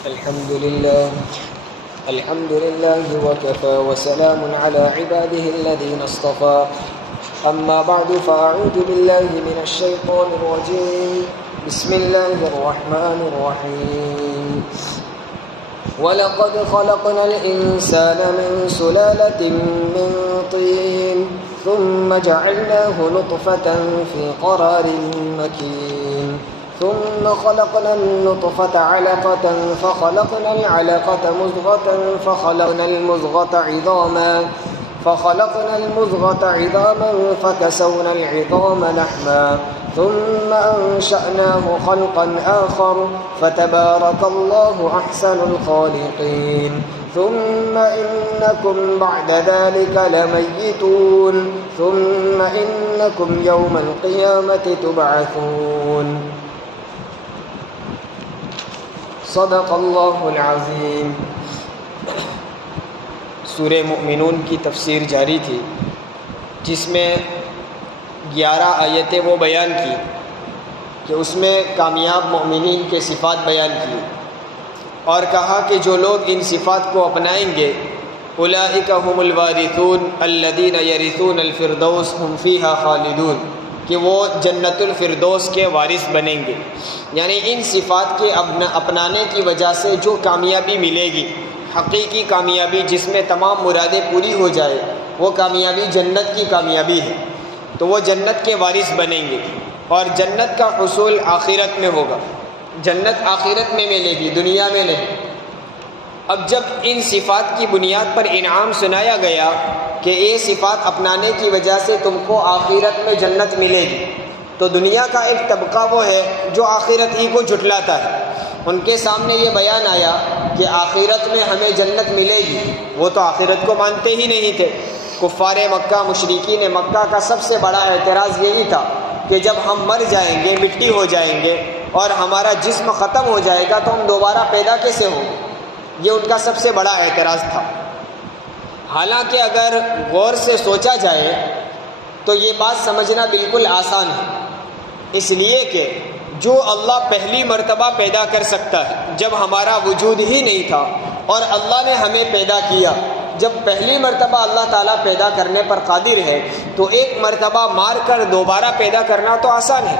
الحمد لله وكفى وسلام على عباده الذين اصطفى أما بعد فأعوذ بالله من الشيطان الرجيم بسم الله الرحمن الرحيم وَلَقَدْ خَلَقْنَا الْإِنسَانَ مِنْ سُلَالَةٍ مِنْ طِينٍ ثُمَّ جَعَلْنَاهُ نُطْفَةً فِي قَرَارٍ مَكِينٍ ثُمَّ خَلَقْنَا النُّطْفَةَ عَلَقَةً فَخَلَقْنَا الْعَلَقَةَ مُضْغَةً فخلقنا المضغة عظاما فكسونا العظام لحما ثم أنشأناه خلقا آخر فتبارك الله أحسن الخالقين ثم إنكم بعد ذلك لميتون ثم إنكم يوم القيامة تبعثون صدق الله العظيم۔ سورہ مؤمنون کی تفسیر جاری تھی، جس میں 11 آیتیں وہ بیان کی کہ اس میں کامیاب مومنین کے صفات بیان کی اور کہا کہ جو لوگ ان صفات کو اپنائیں گے اولئک هم الوارثون الذین یرثون الفردوس هم فیہا خالدون، کہ وہ جنت الفردوس کے وارث بنیں گے۔ یعنی ان صفات کے اپنانے کی وجہ سے جو کامیابی ملے گی، حقیقی کامیابی جس میں تمام مرادیں پوری ہو جائے، وہ کامیابی جنت کی کامیابی ہے، تو وہ جنت کے وارث بنیں گے۔ اور جنت کا حصول آخرت میں ہوگا، جنت آخرت میں ملے گی، دنیا میں نہیں۔ اب جب ان صفات کی بنیاد پر انعام سنایا گیا کہ یہ صفات اپنانے کی وجہ سے تم کو آخرت میں جنت ملے گی، تو دنیا کا ایک طبقہ وہ ہے جو آخرت ہی کو جھٹلاتا ہے۔ ان کے سامنے یہ بیان آیا کہ آخرت میں ہمیں جنت ملے گی، وہ تو آخرت کو مانتے ہی نہیں تھے۔ کفار مکہ، مشرکین مکہ کا سب سے بڑا اعتراض یہی تھا کہ جب ہم مر جائیں گے، مٹی ہو جائیں گے اور ہمارا جسم ختم ہو جائے گا تو ہم دوبارہ پیدا کیسے ہوں گے؟ یہ ان کا سب سے بڑا اعتراض تھا۔ حالانکہ اگر غور سے سوچا جائے تو یہ بات سمجھنا بالکل آسان ہے، اس لیے کہ جو اللہ پہلی مرتبہ پیدا کر سکتا ہے، جب ہمارا وجود ہی نہیں تھا اور اللہ نے ہمیں پیدا کیا، جب پہلی مرتبہ اللہ تعالیٰ پیدا کرنے پر قادر ہے تو ایک مرتبہ مار کر دوبارہ پیدا کرنا تو آسان ہے۔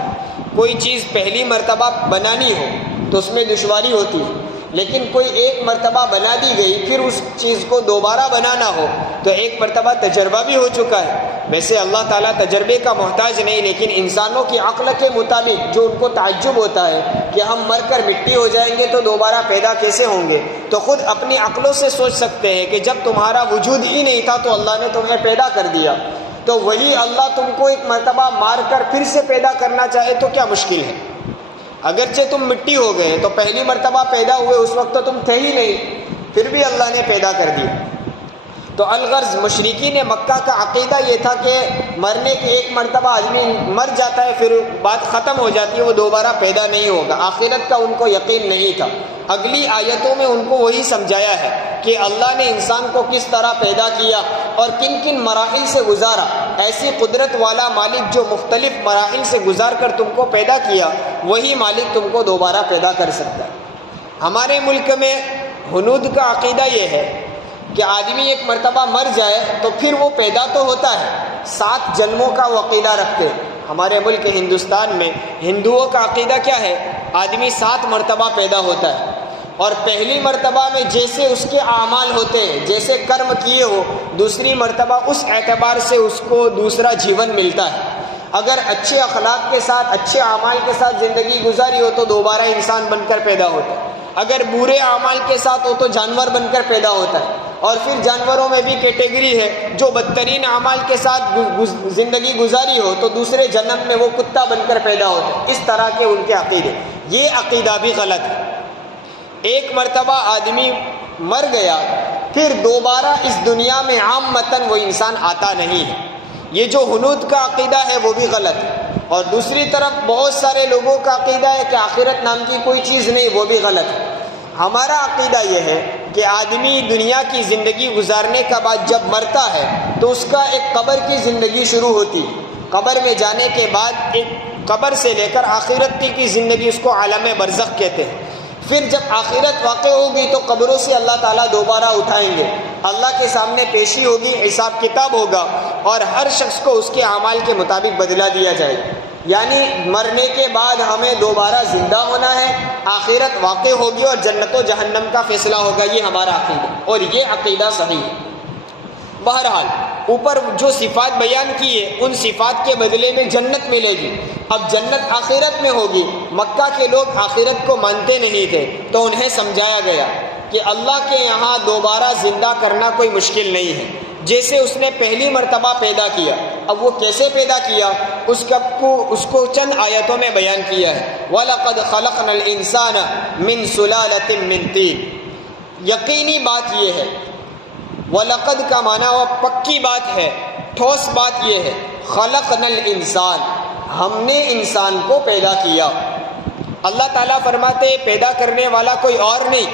کوئی چیز پہلی مرتبہ بنانی ہو تو اس میں دشواری ہوتی ہے، لیکن کوئی ایک مرتبہ بنا دی گئی پھر اس چیز کو دوبارہ بنانا ہو تو ایک مرتبہ تجربہ بھی ہو چکا ہے۔ ویسے اللہ تعالیٰ تجربے کا محتاج نہیں، لیکن انسانوں کی عقل کے مطابق جو ان کو تعجب ہوتا ہے کہ ہم مر کر مٹی ہو جائیں گے تو دوبارہ پیدا کیسے ہوں گے، تو خود اپنی عقلوں سے سوچ سکتے ہیں کہ جب تمہارا وجود ہی نہیں تھا تو اللہ نے تمہیں پیدا کر دیا، تو وہی اللہ تم کو ایک مرتبہ مار کر پھر سے پیدا کرنا چاہے تو کیا مشکل ہے؟ اگرچہ تم مٹی ہو گئے تو پہلی مرتبہ پیدا ہوئے اس وقت تو تم تھے ہی نہیں، پھر بھی اللہ نے پیدا کر دیا۔ تو الغرض مشرکین مکہ کا عقیدہ یہ تھا کہ مرنے کے ایک مرتبہ آدمی مر جاتا ہے پھر بات ختم ہو جاتی ہے، وہ دوبارہ پیدا نہیں ہوگا۔ آخرت کا ان کو یقین نہیں تھا۔ اگلی آیتوں میں ان کو وہی سمجھایا ہے کہ اللہ نے انسان کو کس طرح پیدا کیا اور کن کن مراحل سے گزارا۔ ایسی قدرت والا مالک جو مختلف مراحل سے گزار کر تم کو پیدا کیا، وہی مالک تم کو دوبارہ پیدا کر سکتا ہے۔ ہمارے ملک میں ہنود کا عقیدہ یہ ہے کہ آدمی ایک مرتبہ مر جائے تو پھر وہ پیدا تو ہوتا ہے، 7 جنموں کا وہ عقیدہ رکھتے ہیں۔ ہمارے ملک ہندوستان میں ہندوؤں کا عقیدہ کیا ہے؟ آدمی 7 مرتبہ پیدا ہوتا ہے، اور پہلی مرتبہ میں جیسے اس کے اعمال ہوتے ہیں، جیسے کرم کیے ہو، دوسری مرتبہ اس اعتبار سے اس کو دوسرا جیون ملتا ہے۔ اگر اچھے اخلاق کے ساتھ، اچھے اعمال کے ساتھ زندگی گزاری ہو تو دوبارہ انسان بن کر پیدا ہوتا ہے، اگر برے اعمال کے ساتھ ہو تو جانور بن کر پیدا ہوتا ہے، اور پھر جانوروں میں بھی کیٹیگری ہے، جو بدترین اعمال کے ساتھ زندگی گزاری ہو تو دوسرے جنم میں وہ کتا بن کر پیدا ہوتا ہے۔ اس طرح کے ان کے عقیدے، یہ عقیدہ بھی غلط ہے۔ ایک مرتبہ آدمی مر گیا پھر دوبارہ اس دنیا میں عامتاً وہ انسان آتا نہیں ہے، یہ جو ہنود کا عقیدہ ہے وہ بھی غلط ہے۔ اور دوسری طرف بہت سارے لوگوں کا عقیدہ ہے کہ آخرت نام کی کوئی چیز نہیں، وہ بھی غلط ہے۔ ہمارا عقیدہ یہ ہے کہ آدمی دنیا کی زندگی گزارنے کا بعد جب مرتا ہے تو اس کا ایک قبر کی زندگی شروع ہوتی ہے۔ قبر میں جانے کے بعد ایک قبر سے لے کر آخرت کی زندگی، اس کو عالم برزخ کہتے ہیں۔ پھر جب آخرت واقع ہوگی تو قبروں سے اللہ تعالیٰ دوبارہ اٹھائیں گے، اللہ کے سامنے پیشی ہوگی، حساب کتاب ہوگا، اور ہر شخص کو اس کے اعمال کے مطابق بدلہ دیا جائے گا۔ یعنی مرنے کے بعد ہمیں دوبارہ زندہ ہونا ہے، آخرت واقع ہوگی اور جنت و جہنم کا فیصلہ ہوگا، یہ ہمارا عقیدہ، اور یہ عقیدہ صحیح ہے۔ بہرحال اوپر جو صفات بیان کی ہے ان صفات کے بدلے میں جنت ملے گی۔ اب جنت آخرت میں ہوگی۔ مکہ کے لوگ آخرت کو مانتے نہیں تھے تو انہیں سمجھایا گیا کہ اللہ کے یہاں دوبارہ زندہ کرنا کوئی مشکل نہیں ہے، جیسے اس نے پہلی مرتبہ پیدا کیا۔ اب وہ کیسے پیدا کیا اس کو چند آیتوں میں بیان کیا ہے۔ وَلَقَدْ خَلَقْنَا الْإِنسَانَ مِنْ سُلَالَةٍ مِّن طِينٍ، یقینی بات یہ ہے، وَلَقَدْ کا معنی وہ پکی بات ہے، ٹھوس بات یہ ہے، خَلَقْنَا الْإِنسَانَ، ہم نے انسان کو پیدا کیا۔ اللہ تعالیٰ فرماتے ہیں پیدا کرنے والا کوئی اور نہیں،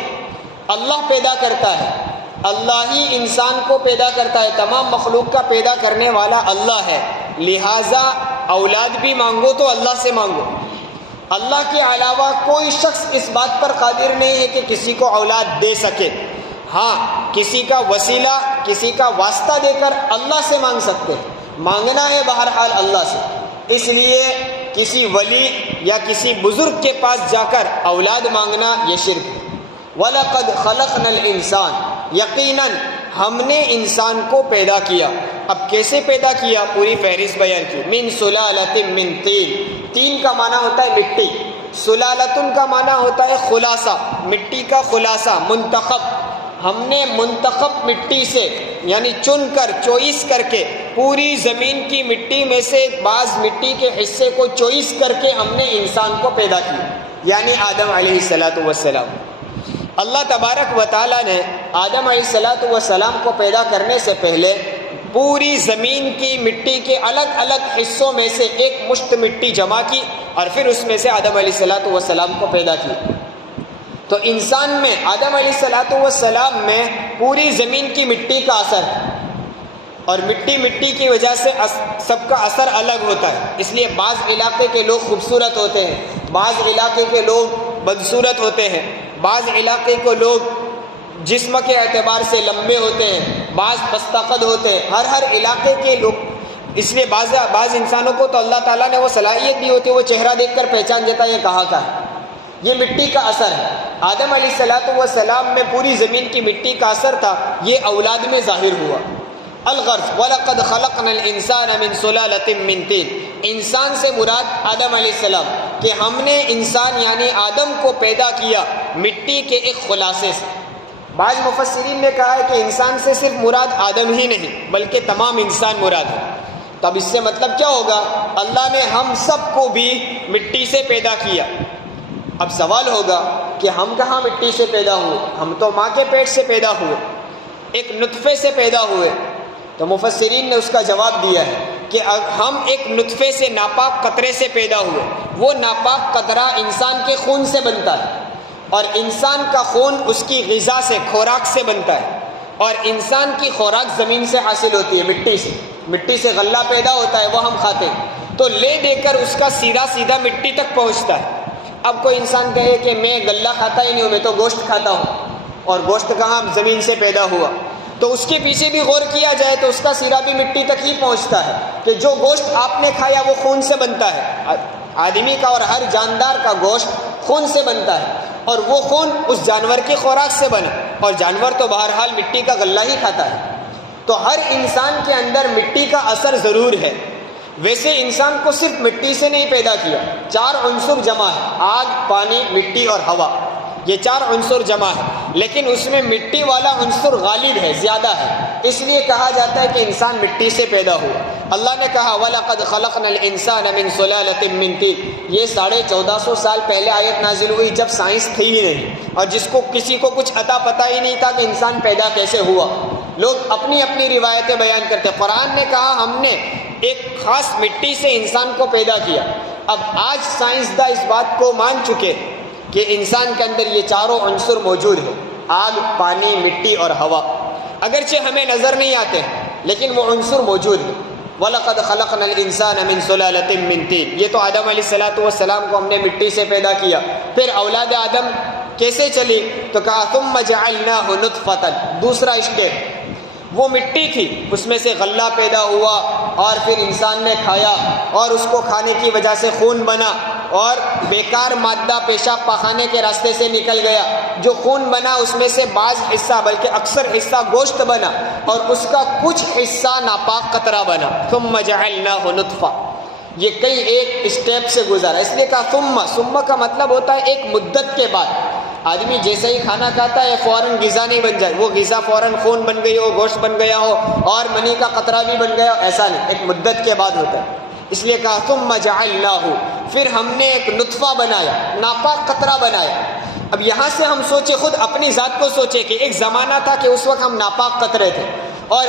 اللہ پیدا کرتا ہے، اللہ ہی انسان کو پیدا کرتا ہے، تمام مخلوق کا پیدا کرنے والا اللہ ہے۔ لہٰذا اولاد بھی مانگو تو اللہ سے مانگو۔ اللہ کے علاوہ کوئی شخص اس بات پر قادر نہیں ہے کہ کسی کو اولاد دے سکے۔ ہاں، کسی کا وسیلہ، کسی کا واسطہ دے کر اللہ سے مانگ سکتے ہیں، مانگنا ہے بہرحال اللہ سے۔ اس لیے کسی ولی یا کسی بزرگ کے پاس جا کر اولاد مانگنا یہ شرک ہے۔ وَلَقَدْ خَلَقْنَا الْإِنسَانَ، یقیناً ہم نے انسان کو پیدا کیا۔ اب کیسے پیدا کیا؟ پوری فہرست بیان کی۔ مِن سُلَالَةٍ مِّن طِينٍ، تین کا معنی ہوتا ہے مٹی، سلالتن کا معنی ہوتا ہے خلاصہ، مٹی کا خلاصہ، منتخب۔ ہم نے منتخب مٹی سے، یعنی چن کر، چوائس کر کے، پوری زمین کی مٹی میں سے بعض مٹی کے حصے کو چوائس کر کے ہم نے انسان کو پیدا کیا، یعنی آدم علیہ السلام۔ اللہ تبارک و تعالیٰ نے آدم علیہ السلام کو پیدا کرنے سے پہلے پوری زمین کی مٹی کے الگ الگ حصوں میں سے ایک مشت مٹی جمع کی اور پھر اس میں سے آدم علیہ السلام کو پیدا کیا۔ تو انسان میں، آدم علیہ السلام میں پوری زمین کی مٹی کا اثر ہے، اور مٹی کی وجہ سے سب کا اثر الگ ہوتا ہے۔ اس لیے بعض علاقے کے لوگ خوبصورت ہوتے ہیں، بعض علاقے کے لوگ بدصورت ہوتے ہیں، بعض علاقے کو لوگ جسم کے اعتبار سے لمبے ہوتے ہیں، بعض پستہ قد ہوتے ہیں، ہر علاقے کے لوگ۔ اس لیے بعض انسانوں کو تو اللہ تعالیٰ نے وہ صلاحیت دی ہوتی ہے، وہ چہرہ دیکھ کر پہچان دیتا ہے یہ کہاں کا ہے۔ یہ مٹی کا اثر ہے۔ آدم علیہ السلام میں پوری زمین کی مٹی کا اثر تھا، یہ اولاد میں ظاہر ہوا۔ الغرض وَلَقَدْ خَلَقْنَا الْإِنسَانَ مِنْ سُلَالَةٍ مِّن طِينٍ، انسان سے مراد آدم علیہ السلام، کہ ہم نے انسان یعنی آدم کو پیدا کیا مٹی کے ایک خلاصے سے۔ بعض مفسرین نے کہا ہے کہ انسان سے صرف مراد آدم ہی نہیں بلکہ تمام انسان مراد ہے۔ تب اس سے مطلب کیا ہوگا؟ اللہ نے ہم سب کو بھی مٹی سے پیدا کیا۔ اب سوال ہوگا کہ ہم کہاں مٹی سے پیدا ہوئے؟ ہم تو ماں کے پیٹ سے پیدا ہوئے، ایک نطفے سے پیدا ہوئے۔ تو مفسرین نے اس کا جواب دیا ہے کہ ہم ایک نطفے سے، ناپاک قطرے سے پیدا ہوئے۔ وہ ناپاک قطرہ انسان کے خون سے بنتا ہے، اور انسان کا خون اس کی غذا سے، خوراک سے بنتا ہے، اور انسان کی خوراک زمین سے حاصل ہوتی ہے، مٹی سے۔ مٹی سے غلہ پیدا ہوتا ہے، وہ ہم کھاتے ہیں، تو لے دے کر اس کا سیدھا مٹی تک پہنچتا ہے۔ اب کوئی انسان کہے کہ میں غلہ کھاتا ہی نہیں ہوں، میں تو گوشت کھاتا ہوں، اور گوشت کہاں؟ زمین سے پیدا ہوا۔ تو اس کے پیچھے بھی غور کیا جائے تو اس کا سیرا بھی مٹی تک ہی پہنچتا ہے، کہ جو گوشت آپ نے کھایا وہ خون سے بنتا ہے۔ آدمی کا اور ہر جاندار کا گوشت خون سے بنتا ہے، اور وہ خون اس جانور کی خوراک سے بنا، اور جانور تو بہرحال مٹی کا غلہ ہی کھاتا ہے۔ تو ہر انسان کے اندر مٹی کا اثر ضرور ہے۔ ویسے انسان کو صرف مٹی سے نہیں پیدا کیا، 4 عنصر جمع ہے، آگ، پانی، مٹی اور ہوا، یہ 4 عنصر جمع ہے، لیکن اس میں مٹی والا عنصر غالب ہے، زیادہ ہے، اس لیے کہا جاتا ہے کہ انسان مٹی سے پیدا ہوا۔ اللہ نے کہا وَلَقَدْ خَلَقْنَا الْإِنسَانَ مِنْ سُلَالَةٍ مِّن طِينٍ، یہ 1450 سال پہلے آیت نازل ہوئی جب سائنس تھی ہی نہیں، اور جس کو کسی کو کچھ عطا پتہ ہی نہیں تھا کہ انسان پیدا کیسے ہوا۔ لوگ اپنی اپنی روایتیں بیان کرتے۔ قرآن نے کہا ہم نے ایک خاص مٹی سے انسان کو پیدا کیا۔ اب آج سائنسداں اس بات کو مان چکے کہ انسان کے اندر یہ 4 عنصر موجود ہیں، آگ، پانی، مٹی اور ہوا، اگرچہ ہمیں نظر نہیں آتے لیکن وہ عنصر موجود ہیں۔ وَلَقَدْ خَلَقْنَا الْإِنسَانَ مِنْ سُلَالَةٍ مِّن طِينٍ، یہ تو آدم علیہ السلام کو ہم نے مٹی سے پیدا کیا۔ پھر اولاد آدم کیسے چلی؟ تو کہا ثم جعلناہ نطفۃ، دوسرا اسٹیپ، وہ مٹی تھی، اس میں سے غلہ پیدا ہوا اور پھر انسان نے کھایا اور اس کو کھانے کی وجہ سے خون بنا اور بیکار مادہ پیشاب پاخانے کے راستے سے نکل گیا، جو خون بنا اس میں سے بعض حصہ بلکہ اکثر حصہ گوشت بنا اور اس کا کچھ حصہ ناپاک قطرہ بنا، ثم جعلناہ نطفہ، یہ کئی ایک اسٹیپ سے گزرا، اس لیے کہا ثم کا مطلب ہوتا ہے ایک مدت کے بعد۔ آدمی جیسے ہی کھانا کھاتا ہے فوراً غذا نہیں بن جائے، وہ غذا فوراً خون بن گئی ہو، گوشت بن گیا ہو اور منی کا قطرہ بھی بن گیا ہو، ایسا نہیں، ایک مدت کے بعد ہوتا ہے، اس لیے کہا ثم جعلناہ، پھر ہم نے ایک نطفہ بنایا، ناپاک قطرہ بنایا۔ اب یہاں سے ہم سوچے، خود اپنی ذات کو سوچے کہ ایک زمانہ تھا کہ اس وقت ہم ناپاک قطرے تھے اور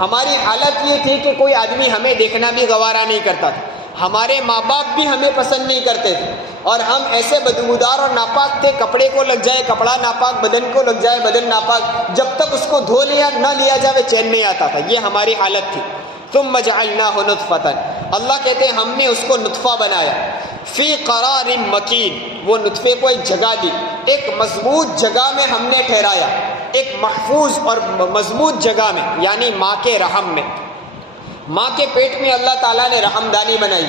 ہماری حالت یہ تھی کہ کوئی آدمی ہمیں دیکھنا بھی گوارا نہیں کرتا تھا، ہمارے ماں باپ بھی ہمیں پسند نہیں کرتے تھے اور ہم ایسے بدبودار اور ناپاک تھے، کپڑے کو لگ جائے کپڑا ناپاک، بدن کو لگ جائے بدن ناپاک، جب تک اس کو دھو لیا نہ لیا جائے چین نہیں آتا تھا، یہ ہماری حالت تھی۔ ثم جعلناہ نطفۃ، اللہ کہتے ہیں ہم نے اس کو نطفہ بنایا، فی قرار مکین، وہ نطفے کو ایک جگہ دی، ایک مضبوط جگہ میں ہم نے ٹھہرایا، ایک محفوظ اور مضبوط جگہ میں، یعنی ماں کے رحم میں، ماں کے پیٹ میں اللہ تعالیٰ نے رحمدانی بنائی،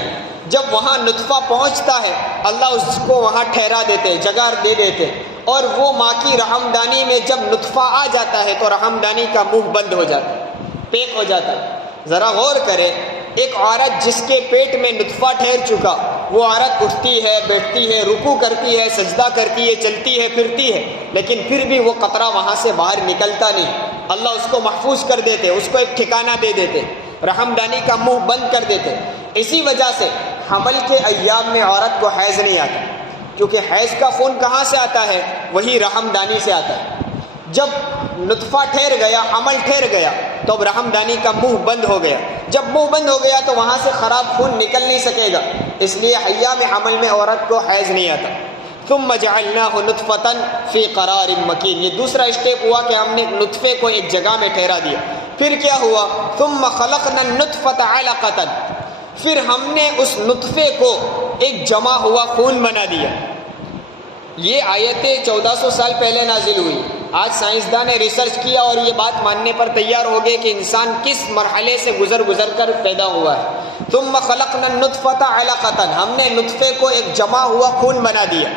جب وہاں نطفہ پہنچتا ہے اللہ اس کو وہاں ٹھہرا دیتے، جگہ دے دیتے، اور وہ ماں کی رحمدانی میں جب نطفہ آ جاتا ہے تو رحمدانی کا منہ بند ہو جاتا ہے، پیک ہو جاتا ہے۔ ذرا غور کرے، ایک عورت جس کے پیٹ میں نطفہ ٹھہر چکا، وہ عورت اٹھتی ہے، بیٹھتی ہے، رکوع کرتی ہے، سجدہ کرتی ہے، چلتی ہے، پھرتی ہے، لیکن پھر بھی وہ قطرہ وہاں سے باہر نکلتا نہیں، اللہ اس کو محفوظ کر دیتے، اس کو ایک ٹھکانہ دے دیتے، رحمدانی کا منہ بند کر دیتے۔ اسی وجہ سے حمل کے ایام میں عورت کو حیض نہیں آتا، کیونکہ حیض کا خون کہاں سے آتا ہے؟ وہی رحمدانی سے آتا ہے۔ جب نطفہ ٹھہر گیا، حمل ٹھہر گیا، تو اب رحمدانی کا منہ بند ہو گیا، جب منہ بند ہو گیا تو وہاں سے خراب خون نکل نہیں سکے گا، اس لیے ایام حمل میں عورت کو حیض نہیں آتا۔ ثم جعلناہ نطفۃ فی قرار مکین، یہ دوسرا اسٹیپ ہوا کہ ہم نے نطفے کو ایک جگہ میں ٹھہرا دیا۔ پھر کیا ہوا؟ ثم خلقنا النطفۃ علقۃ، پھر ہم نے اس نطفے کو ایک جمع ہوا خون بنا دیا۔ یہ آیتیں 1400 سال پہلے نازل ہوئی، آج سائنسداں نے ریسرچ کیا اور یہ بات ماننے پر تیار ہو گئے کہ انسان کس مرحلے سے گزر کر پیدا ہوا ہے۔ ثم خلقنا النطفۃ علقۃ، ہم نے نطفے کو ایک جمع ہوا خون بنا دیا۔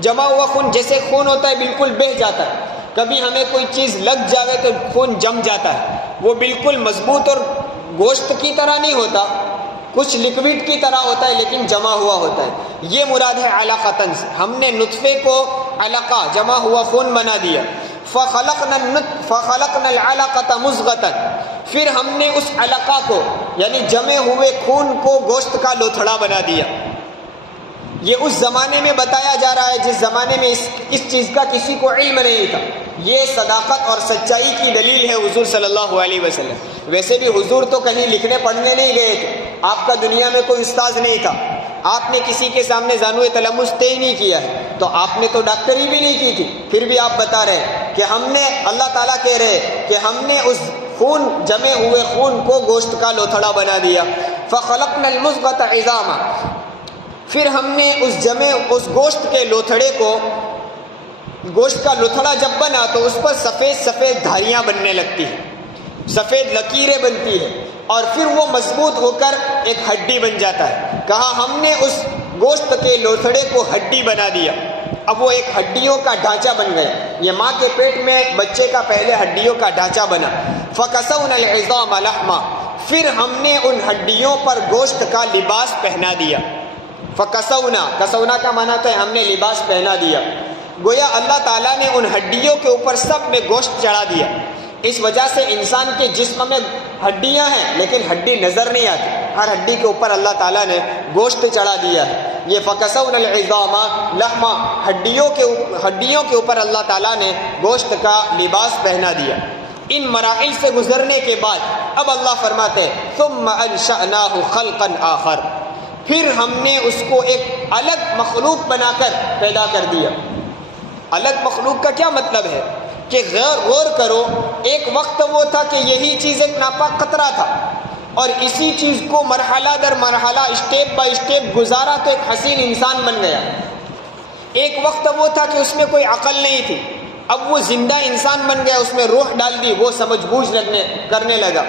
جمع ہوا خون جیسے خون ہوتا ہے بالکل بہہ جاتا ہے، کبھی ہمیں کوئی چیز لگ جائے تو خون جم جاتا ہے، وہ بالکل مضبوط اور گوشت کی طرح نہیں ہوتا، کچھ لکوڈ کی طرح ہوتا ہے لیکن جمع ہوا ہوتا ہے، یہ مراد ہے علقۃ سے، ہم نے نطفے کو علقہ جمع ہوا خون بنا دیا۔ فخلقنا العلقۃ مضغۃ، پھر ہم نے اس علقہ کو یعنی جمے ہوئے خون کو گوشت کا لوتھڑا بنا دیا۔ یہ اس زمانے میں بتایا جا رہا ہے جس زمانے میں اس چیز کا کسی کو علم نہیں تھا، یہ صداقت اور سچائی کی دلیل ہے حضور صلی اللہ علیہ وسلم۔ ویسے بھی حضور تو کہیں لکھنے پڑھنے نہیں گئے تھے، آپ کا دنیا میں کوئی استاذ نہیں تھا، آپ نے کسی کے سامنے زانوِ تلمس طے نہیں کیا ہے، تو آپ نے تو ڈاکٹری بھی نہیں کی تھی، پھر بھی آپ بتا رہے ہیں کہ ہم نے، اللہ تعالیٰ کہہ رہے ہیں کہ ہم نے اس خون جمے ہوئے خون کو گوشت کا لوتھڑا بنا دیا۔ فخلقنا المضغۃ عظاما، پھر ہم نے اس گوشت کے لوتھڑے کو، گوشت کا لوتھڑا جب بنا تو اس پر سفید سفید دھاریاں بننے لگتی ہیں، سفید لکیریں بنتی ہیں اور پھر وہ مضبوط ہو کر ایک ہڈی بن جاتا ہے۔ کہا ہم نے اس گوشت کے لوتھڑے کو ہڈی بنا دیا، اب وہ ایک ہڈیوں کا ڈھانچہ بن گیا، یہ ماں کے پیٹ میں بچے کا پہلے ہڈیوں کا ڈھانچہ بنا۔ فکسونا العظام لحما، پھر ہم نے ان ہڈیوں پر گوشت کا لباس پہنا دیا۔ فکسونا، کسونا کا معنی تو ہے ہم نے لباس پہنا دیا، گویا اللہ تعالیٰ نے ان ہڈیوں کے اوپر سب میں گوشت چڑھا دیا۔ اس وجہ سے انسان کے جسم میں ہڈیاں ہیں لیکن ہڈی نظر نہیں آتی، ہر ہڈی کے اوپر اللہ تعالیٰ نے گوشت چڑھا دیا ہے۔ یہ فکسونا العظام لحما، ہڈیوں کے اوپر اللہ تعالیٰ نے گوشت کا لباس پہنا دیا۔ ان مراحل سے گزرنے کے بعد اب اللہ فرماتے ہیں ثم انشأناہ خلقا آخر، پھر ہم نے اس کو ایک الگ مخلوق بنا کر پیدا کر دیا۔ الگ مخلوق کا کیا مطلب ہے کہ غور کرو، ایک وقت وہ تھا کہ یہی چیز ایک ناپاک قطرہ تھا اور اسی چیز کو مرحلہ در مرحلہ اسٹیپ بائی اسٹیپ گزارا تو ایک حسین انسان بن گیا۔ ایک وقت وہ تھا کہ اس میں کوئی عقل نہیں تھی، اب وہ زندہ انسان بن گیا، اس میں روح ڈال دی، وہ سمجھ بوجھ کرنے لگا۔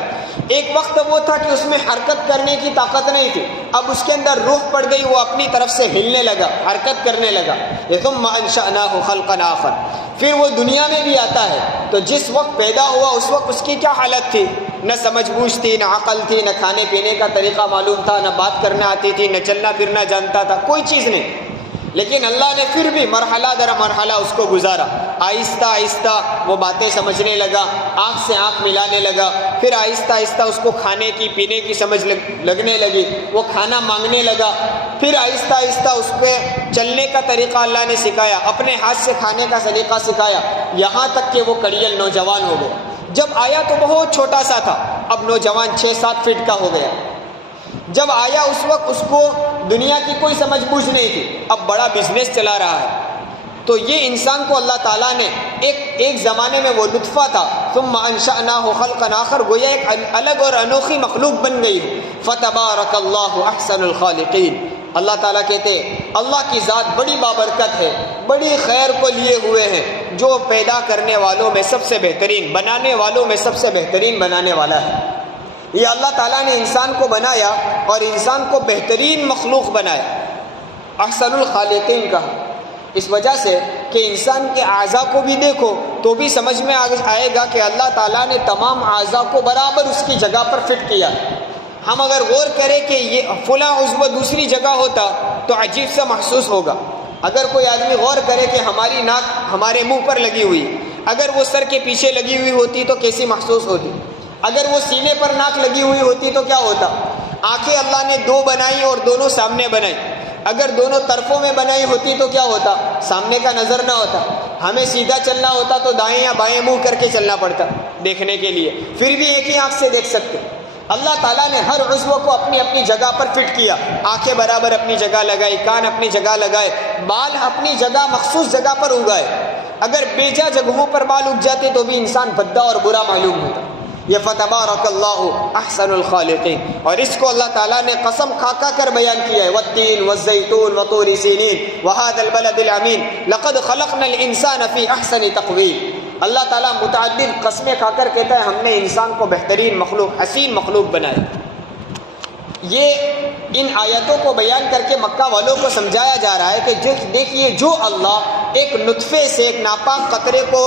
ایک وقت وہ تھا کہ اس میں حرکت کرنے کی طاقت نہیں تھی، اب اس کے اندر روح پڑ گئی، وہ اپنی طرف سے ہلنے لگا، حرکت کرنے لگا۔ ثم انشأناه خلقا آخر، پھر وہ دنیا میں بھی آتا ہے تو جس وقت پیدا ہوا اس وقت اس کی کیا حالت تھی؟ نہ سمجھ بوجھ تھی، نہ عقل تھی، نہ کھانے پینے کا طریقہ معلوم تھا، نہ بات کرنا آتی تھی، نہ چلنا پھرنا جانتا تھا، کوئی چیز نہیں۔ لیکن اللہ نے پھر بھی مرحلہ در مرحلہ اس کو گزارا، آہستہ آہستہ وہ باتیں سمجھنے لگا، آنکھ سے آنکھ ملانے لگا، پھر آہستہ آہستہ اس کو کھانے کی پینے کی سمجھ لگنے لگی، وہ کھانا مانگنے لگا، پھر آہستہ آہستہ اس پہ چلنے کا طریقہ اللہ نے سکھایا، اپنے ہاتھ سے کھانے کا سلیقہ سکھایا، یہاں تک کہ وہ کڑیل نوجوان ہو گیا۔ جب آیا تو بہت چھوٹا سا تھا، اب نوجوان 6-7 فٹ کا ہو گیا۔ جب آیا اس وقت اس کو دنیا کی کوئی سمجھ بوجھ نہیں تھی، اب بڑا بزنس چلا رہا ہے۔ تو یہ انسان کو اللہ تعالیٰ نے ایک زمانے میں وہ لطفہ تھا، ثم انشأناه خلقا آخر، گویا ایک الگ اور انوکھی مخلوق بن گئی۔ فتبارک اللہ احسن الخالقین، اللہ تعالیٰ کہتے اللہ کی ذات بڑی بابرکت ہے، بڑی خیر کو لیے ہوئے ہیں، جو پیدا کرنے والوں میں سب سے بہترین، بنانے والوں میں سب سے بہترین بنانے والا ہے۔ یہ اللہ تعالیٰ نے انسان کو بنایا اور انسان کو بہترین مخلوق بنایا، احسن الخالقین کا، اس وجہ سے کہ انسان کے اعضاء کو بھی دیکھو تو بھی سمجھ میں آئے گا کہ اللہ تعالیٰ نے تمام اعضاء کو برابر اس کی جگہ پر فٹ کیا۔ ہم اگر غور کریں کہ یہ فلاں عضو دوسری جگہ ہوتا تو عجیب سا محسوس ہوگا۔ اگر کوئی آدمی غور کرے کہ ہماری ناک ہمارے منہ پر لگی ہوئی، اگر وہ سر کے پیچھے لگی ہوئی ہوتی تو کیسی محسوس ہوتی؟ اگر وہ سینے پر ناک لگی ہوئی ہوتی تو کیا ہوتا؟ آنکھیں اللہ نے 2 بنائی اور دونوں سامنے بنائی، اگر دونوں طرفوں میں بنائی ہوتی تو کیا ہوتا؟ سامنے کا نظر نہ ہوتا۔ ہمیں سیدھا چلنا ہوتا تو دائیں یا بائیں منہ کر کے چلنا پڑتا دیکھنے کے لیے، پھر بھی ایک ہی آنکھ سے دیکھ سکتے۔ اللہ تعالیٰ نے ہر عضو کو اپنی اپنی جگہ پر فٹ کیا، آنکھیں برابر اپنی جگہ لگائی، کان اپنی جگہ لگائے، بال اپنی جگہ مخصوص جگہ پر اگائے۔ اگر بیجا جگہوں پر بال اگ جاتے تو بھی انسان بھدا اور برا معلوم ہوتا۔ یہ فتبارک اللہ احسن الخالقین، اور اس کو اللہ تعالیٰ نے قسم کھا کر بیان کیا ہے، والتین والزیتون وطور سینین وہذا البلد الامین لقد خلقنا الانسان فی احسن تقویم۔ اللہ تعالیٰ متعدد قسمیں کھا کر کہتا ہے ہم نے انسان کو بہترین مخلوق، حسین مخلوق بنایا۔ یہ ان آیتوں کو بیان کر کے مکہ والوں کو سمجھایا جا رہا ہے کہ دیکھیے جو اللہ ایک نطفے سے، ایک ناپاک قطرے کو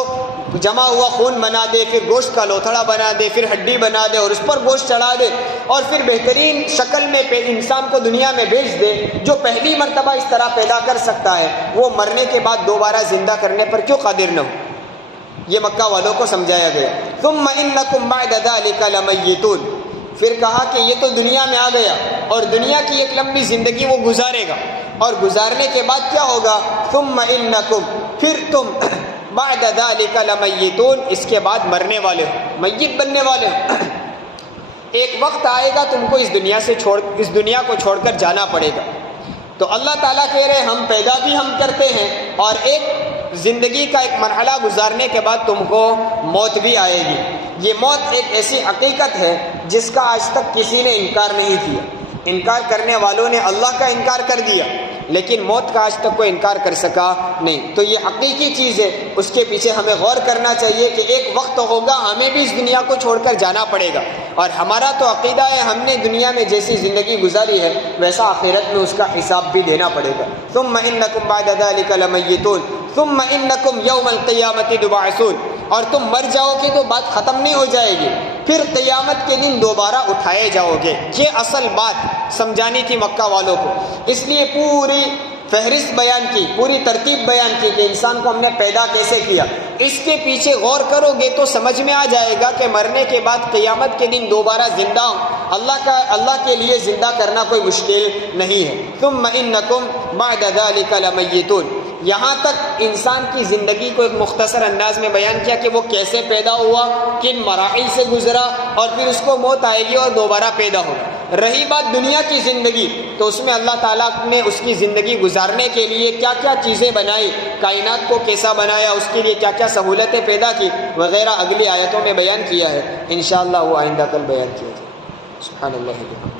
جمع ہوا خون بنا دے، پھر گوشت کا لوتھڑا بنا دے، پھر ہڈی بنا دے اور اس پر گوشت چڑھا دے، اور پھر بہترین شکل میں انسان کو دنیا میں بھیج دے، جو پہلی مرتبہ اس طرح پیدا کر سکتا ہے، وہ مرنے کے بعد دوبارہ زندہ کرنے پر کیوں قادر نہ ہو؟ یہ مکہ والوں کو سمجھایا گیا۔ ثم انکم بعد ذلک لمیتون، پھر کہا کہ یہ تو دنیا میں آ گیا اور دنیا کی ایک لمبی زندگی وہ گزارے گا، اور گزارنے کے بعد کیا ہوگا؟ ثم انکم، پھر تم بعد ذلک لمیتون، اس کے بعد مرنے والے ہو، میت بننے والے ہو۔ ایک وقت آئے گا تم کو اس دنیا کو چھوڑ کر جانا پڑے گا۔ تو اللہ تعالیٰ کہہ رہے ہم پیدا بھی ہم کرتے ہیں، اور ایک زندگی کا ایک مرحلہ گزارنے کے بعد تم کو موت بھی آئے گی۔ یہ موت ایک ایسی حقیقت ہے جس کا آج تک کسی نے انکار نہیں کیا۔ انکار کرنے والوں نے اللہ کا انکار کر دیا، لیکن موت کا آج تک کوئی انکار کر سکا نہیں۔ تو یہ حقیقی چیز ہے، اس کے پیچھے ہمیں غور کرنا چاہیے کہ ایک وقت ہوگا ہمیں بھی اس دنیا کو چھوڑ کر جانا پڑے گا، اور ہمارا تو عقیدہ ہے ہم نے دنیا میں جیسی زندگی گزاری ہے ویسا آخرت میں اس کا حساب بھی دینا پڑے گا۔ ثم انکم بعد ذلک لمیتون ثم انکم یوم القیامت تبعثون، اور تم مر جاؤ گے تو بات ختم نہیں ہو جائے گی، پھر قیامت کے دن دوبارہ اٹھائے جاؤ گے۔ یہ اصل بات سمجھانی تھی مکہ والوں کو، اس لیے پوری فہرست بیان کی، پوری ترتیب بیان کی کہ انسان کو ہم نے پیدا کیسے کیا۔ اس کے پیچھے غور کرو گے تو سمجھ میں آ جائے گا کہ مرنے کے بعد قیامت کے دن دوبارہ زندہ اللہ کے لیے زندہ کرنا کوئی مشکل نہیں ہے۔ ثم انکم بعد ذلک لمیتون، یہاں تک انسان کی زندگی کو ایک مختصر انداز میں بیان کیا کہ وہ کیسے پیدا ہوا، کن مراحل سے گزرا، اور پھر اس کو موت آئے گی اور دوبارہ پیدا ہوگا۔ رہی بات دنیا کی زندگی، تو اس میں اللہ تعالیٰ نے اس کی زندگی گزارنے کے لیے کیا کیا چیزیں بنائی، کائنات کو کیسا بنایا، اس کے لیے کیا کیا سہولتیں پیدا کی وغیرہ اگلی آیتوں میں بیان کیا ہے۔ انشاءاللہ وہ آئندہ کل بیان کیا جائے۔ سبحان اللہ۔